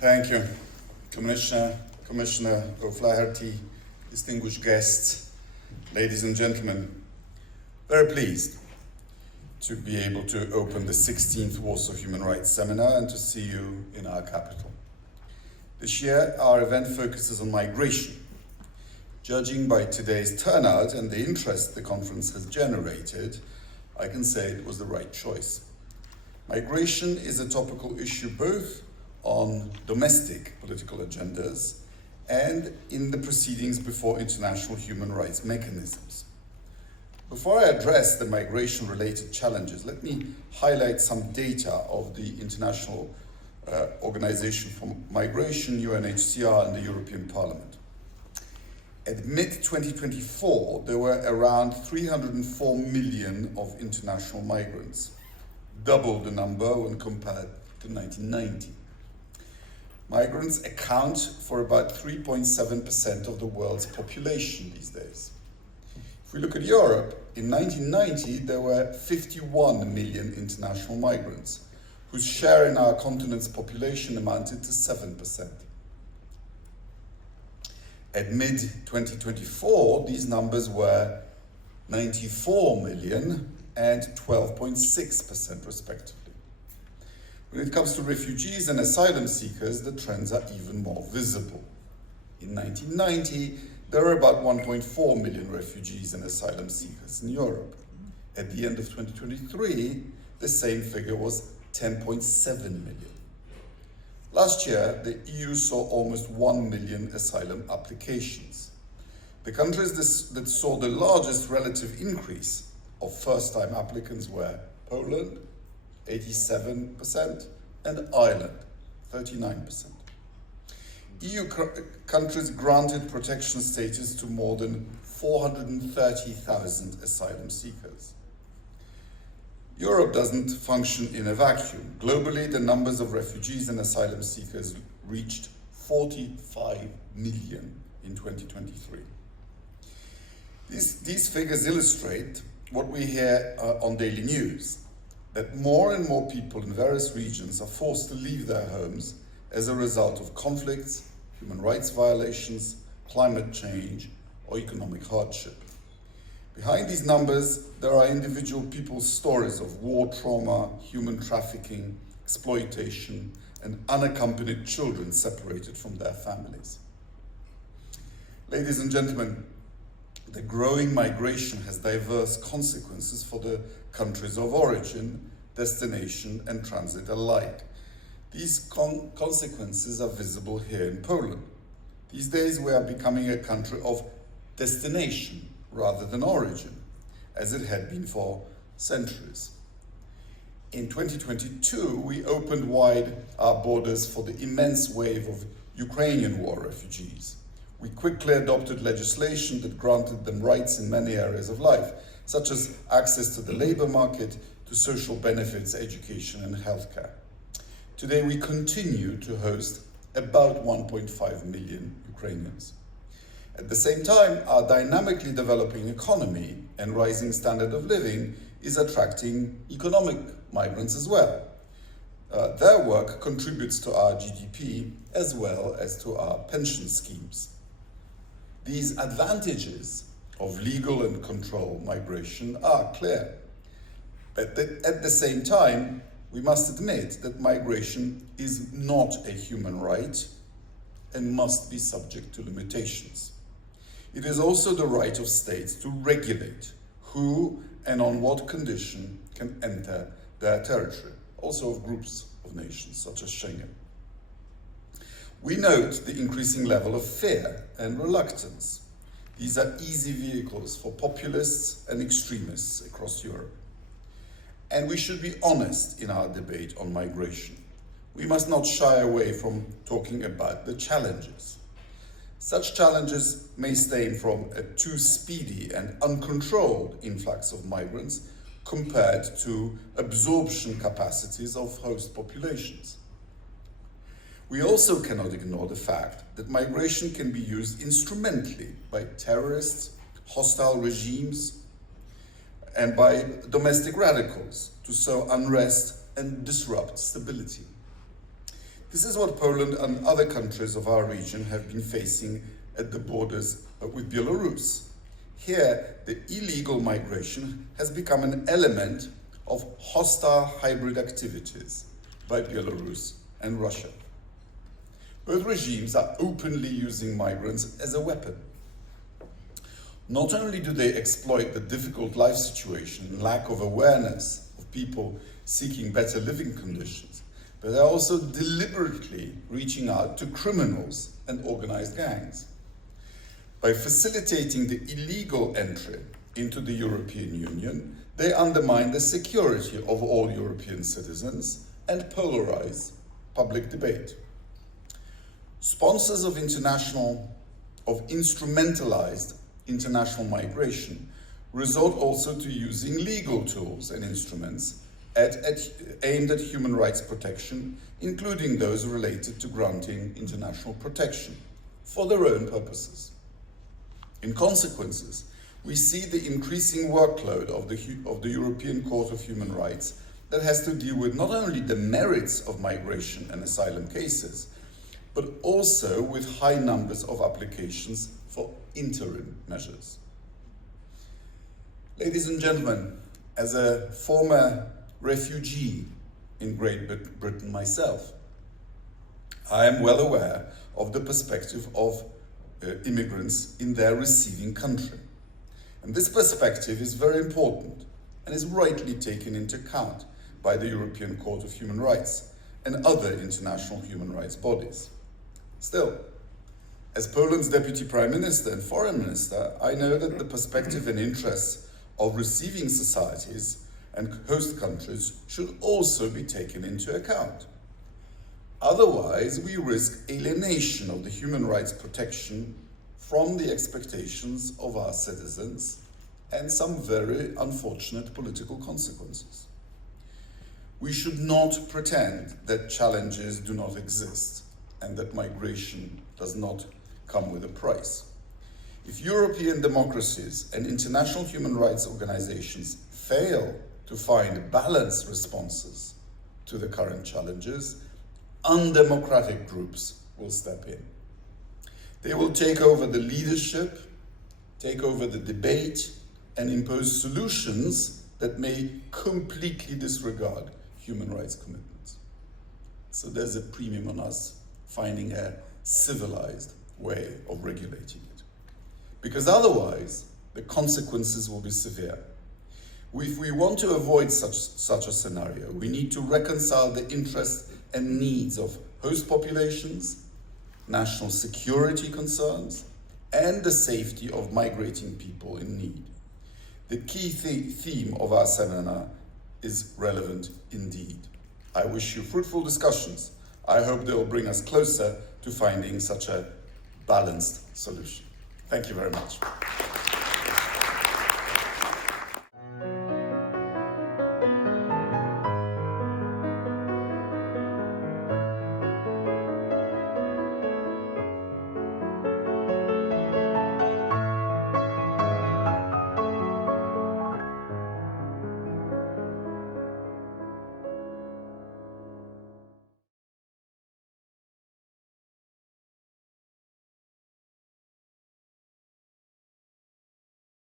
Thank you, Commissioner O'Flaherty, distinguished guests, ladies and gentlemen. Very pleased to be able to open the 16th Warsaw Human Rights Seminar and to see you in our capital. This year, our event focuses on migration. Judging by today's turnout and the interest the conference has generated, I can say it was the right choice. Migration is a topical issue both on domestic political agendas and in the proceedings before international human rights mechanisms. Before I address the migration-related challenges, let me highlight some data of the International Organization for Migration, UNHCR, and the European Parliament. At mid-2024, there were around 304 million of international migrants, double the number when compared to 1990. Migrants account for about 3.7% of the world's population these days. If we look at Europe, in 1990 there were 51 million international migrants, whose share in our continent's population amounted to 7%. At mid-2024, these numbers were 94 million and 12.6% respectively. When it comes to refugees and asylum seekers, the trends are even more visible. In 1990, there were about 1.4 million refugees and asylum seekers in Europe. At the end of 2023, the same figure was 10.7 million. Last year, the EU saw almost 1 million asylum applications. The countries that saw the largest relative increase of first-time applicants were Poland, 87%, and Ireland, 39%. EU countries granted protection status to more than 430,000 asylum seekers. Europe doesn't function in a vacuum. Globally, the numbers of refugees and asylum seekers reached 45 million in 2023. These figures illustrate what we hear on daily news, that more and more people in various regions are forced to leave their homes as a result of conflicts, human rights violations, climate change, or economic hardship. Behind these numbers, there are individual people's stories of war trauma, human trafficking, exploitation, and unaccompanied children separated from their families. Ladies and gentlemen, the growing migration has diverse consequences for the countries of origin, destination, and transit alike. These consequences are visible here in Poland. These days we are becoming a country of destination rather than origin, as it had been for centuries. In 2022, we opened wide our borders for the immense wave of Ukrainian war refugees. We quickly adopted legislation that granted them rights in many areas of life, such as access to the labor market, to social benefits, education, and healthcare. Today, we continue to host about 1.5 million Ukrainians. At the same time, our dynamically developing economy and rising standard of living is attracting economic migrants as well. Their work contributes to our GDP as well as to our pension schemes. These advantages of legal and controlled migration are clear. But at the same time, we must admit that migration is not a human right and must be subject to limitations. It is also the right of states to regulate who and on what condition can enter their territory, also of groups of nations such as Schengen. We note the increasing level of fear and reluctance. These are easy vehicles for populists and extremists across Europe. And we should be honest in our debate on migration. We must not shy away from talking about the challenges. Such challenges may stem from a too speedy and uncontrolled influx of migrants compared to absorption capacities of host populations. We also cannot ignore the fact that migration can be used instrumentally by terrorists, hostile regimes, and by domestic radicals to sow unrest and disrupt stability. This is what Poland and other countries of our region have been facing at the borders with Belarus. Here, the illegal migration has become an element of hostile hybrid activities by Belarus and Russia. Both regimes are openly using migrants as a weapon. Not only do they exploit the difficult life situation and lack of awareness of people seeking better living conditions, but they're also deliberately reaching out to criminals and organized gangs. By facilitating the illegal entry into the European Union, they undermine the security of all European citizens and polarize public debate. Sponsors of instrumentalized international migration resort also to using legal tools and instruments aimed at human rights protection, including those related to granting international protection for their own purposes. In consequences, we see the increasing workload of the European Court of Human Rights that has to deal with not only the merits of migration and asylum cases, but also with high numbers of applications for interim measures. Ladies and gentlemen, as a former refugee in Great Britain myself, I am well aware of the perspective of immigrants in their receiving country. And this perspective is very important and is rightly taken into account by the European Court of Human Rights and other international human rights bodies. Still, as Poland's Deputy Prime Minister and Foreign Minister, I know that the perspective and interests of receiving societies and host countries should also be taken into account. Otherwise, we risk alienation of the human rights protection from the expectations of our citizens and some very unfortunate political consequences. We should not pretend that challenges do not exist and that migration does not come with a price. If European democracies and international human rights organizations fail to find balanced responses to the current challenges, undemocratic groups will step in. They will take over the leadership, take over the debate, and impose solutions that may completely disregard human rights commitments. So there's a premium on us finding a civilized way of regulating it. Because otherwise, the consequences will be severe. If we want to avoid such a scenario, we need to reconcile the interests and needs of host populations, national security concerns, and the safety of migrating people in need. The key theme of our seminar is relevant indeed. I wish you fruitful discussions. I hope they will bring us closer to finding such a balanced solution. Thank you very much.